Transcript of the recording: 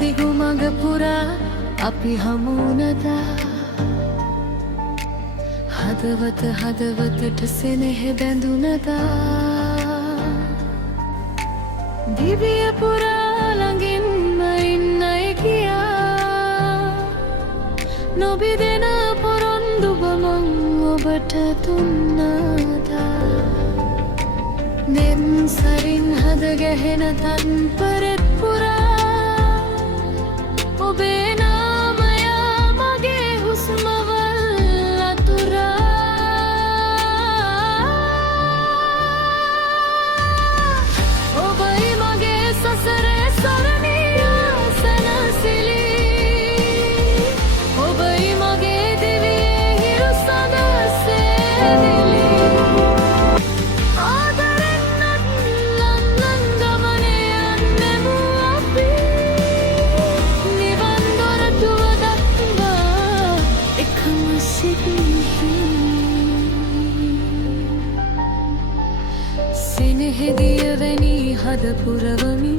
දිගු මඟ පුරා අපි හමුුණදා හදවත හදවතට සෙනෙහ බැඳුනදා දිවිය පුරා ළඟින්ම ඉන්නයි කියා නොබිදෙන පොරොන්දු බමන් ඔබට දුන්නාදා නෙම් සරින් හද ගැහෙන තන් පෙරෙත් පුරා ඔබේ නාමය මගේ හුස්මවල් අතුරා ඔබයි මගේ සසරේ සරණිය සැනසිලි ඔබයි මගේ දිවියේ හිරු සඳ සෙනෙහෙදිය වැනි හද පුරවමින්